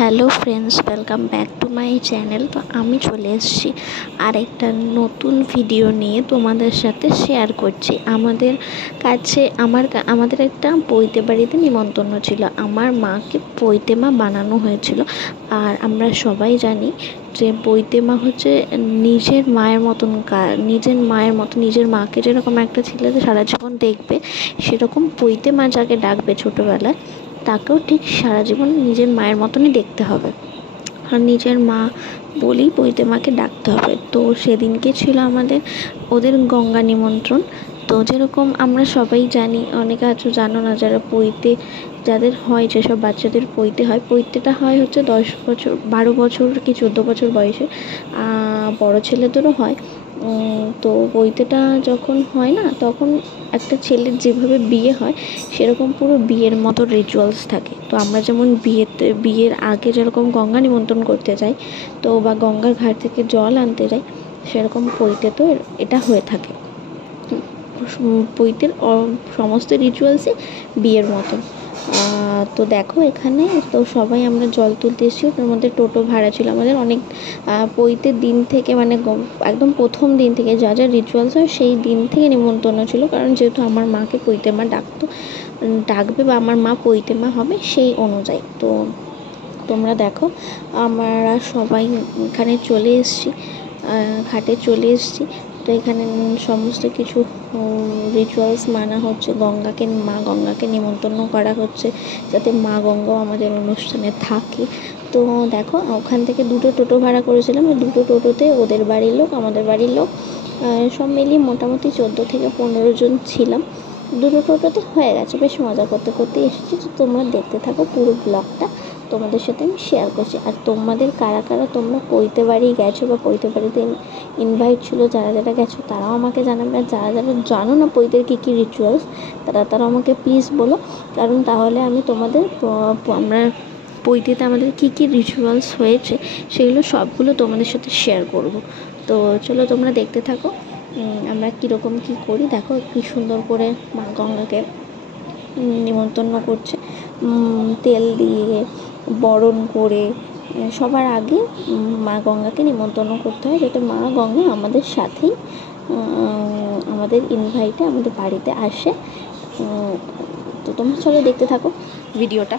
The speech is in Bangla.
Hello friends, welcome back to my channel. তো আমি চলে এসেছি আরেকটা নতুন ভিডিও নিয়ে তোমাদের সাথে শেয়ার করছি। আমাদের একটা পৈতে বাড়িতে নিমন্ত্রণ ছিল। আমার মাকে পৈতে মা বানানো হয়েছিল। আর আমরা সবাই জানি যে পৈতে মা হচ্ছে নিজের মায়ের মতন নিজের মাকে যেরকম একটা ছেলে সারা জীবন দেখবে, সেরকম পৈতে মা যাকে ডাকবে ছোটোবেলায়, তাকেও ঠিক সারা জীবন নিজের মায়ের মতনই দেখতে হবে। আর নিজের মা বলেই পৈতে মাকে ডাকতে হবে। তো সেদিনকে ছিল ওদের গঙ্গা নিমন্ত্রণ। তো যেরকম আমরা সবাই জানি, অনেকে আছো জানো না, যাদের হয়, যেসব বাচ্চাদের পৈতে হয়, পৈতেটা হয় হচ্ছে 10 বছর, 12 বছর কি 14 বছর বয়সে। বড় ছেলেদেরও হয়। তো পৈতেটা যখন হয় না, তখন একটা ছেলের যেভাবে বিয়ে হয় সেরকম পুরো বিয়ের মতো রিচুয়ালস থাকে। তো আমরা যেমন বিয়ের আগে যেরকম গঙ্গা নিমন্ত্রণ করতে যাই, তো বা গঙ্গার ঘাট থেকে জল আনতে যাই, সেরকম পৈতে তো এটা হয়ে থাকে। পৈতের সমস্ত রিচুয়ালসই বিয়ের মতন। তো দেখো, এখানে তো সবাই আমরা জল তুলতে এসেছি। ওটার মধ্যে টোটো ভাড়া ছিল আমাদের অনেক। পৈতের দিন থেকে, মানে একদম প্রথম দিন থেকে যা যা রিচুয়ালস হয় সেই দিন থেকে নিমন্ত্রণ ছিল। কারণ যেহেতু আমার মাকে পৈতে মা ডাকবে বা আমার মা পৈতে মা হবে, সেই অনুযায়ী। তো তোমরা দেখো, আমরা সবাই এখানে চলে এসেছি, ঘাটে চলে এসেছি। তো এখানে সমস্ত কিছু রিচুয়ালস মানা হচ্ছে। মা গঙ্গাকে নিমন্ত্রণ করা হচ্ছে, যাতে মা গঙ্গাও আমাদের অনুষ্ঠানে থাকে। তো দেখো, ওখান থেকে 2টো টোটো ভাড়া করেছিলাম। ওই 2টো টোটোতে ওদের বাড়ির লোক, আমাদের বাড়ির লোক, সব মিলিয়ে মোটামুটি 14 থেকে 15 জন ছিলাম। 2টো টোটোতে হয়ে গেছে। বেশ মজা করতে করতে এসেছি। তো তোমরা দেখতে থাকো, পুরো ব্লগটা তোমাদের সাথে আমি শেয়ার করছি। আর তোমাদের কারা তোমরা পৈতে বাড়ি গেছো বা পৈতে বাড়িতে ইনভাইট ছিল, যারা গেছো তারাও আমাকে জানাবে। আর যারা জানো না পৈতের কী রিচুয়ালস, তারা আমাকে প্লিজ বলো। কারণ তাহলে আমি আমরা পৈতেতে আমাদের কী রিচুয়ালস হয়েছে সেগুলো সবগুলো তোমাদের সাথে শেয়ার করব। তো চলো, তোমরা দেখতে থাকো আমরা কীরকম কী করি। দেখো, কী সুন্দর করে মা গঙ্গাকে নিমন্ত্রণ করছে, তেল দিয়ে বরণ করে। সবার আগে মা গঙ্গাকে নিমন্ত্রণ করতে হয়, যাতে মা গঙ্গা আমাদের সাথেই আমাদের ইনভাইটে আমাদের বাড়িতে আসে। তো তোমরা চলো দেখতে থাকো ভিডিওটা।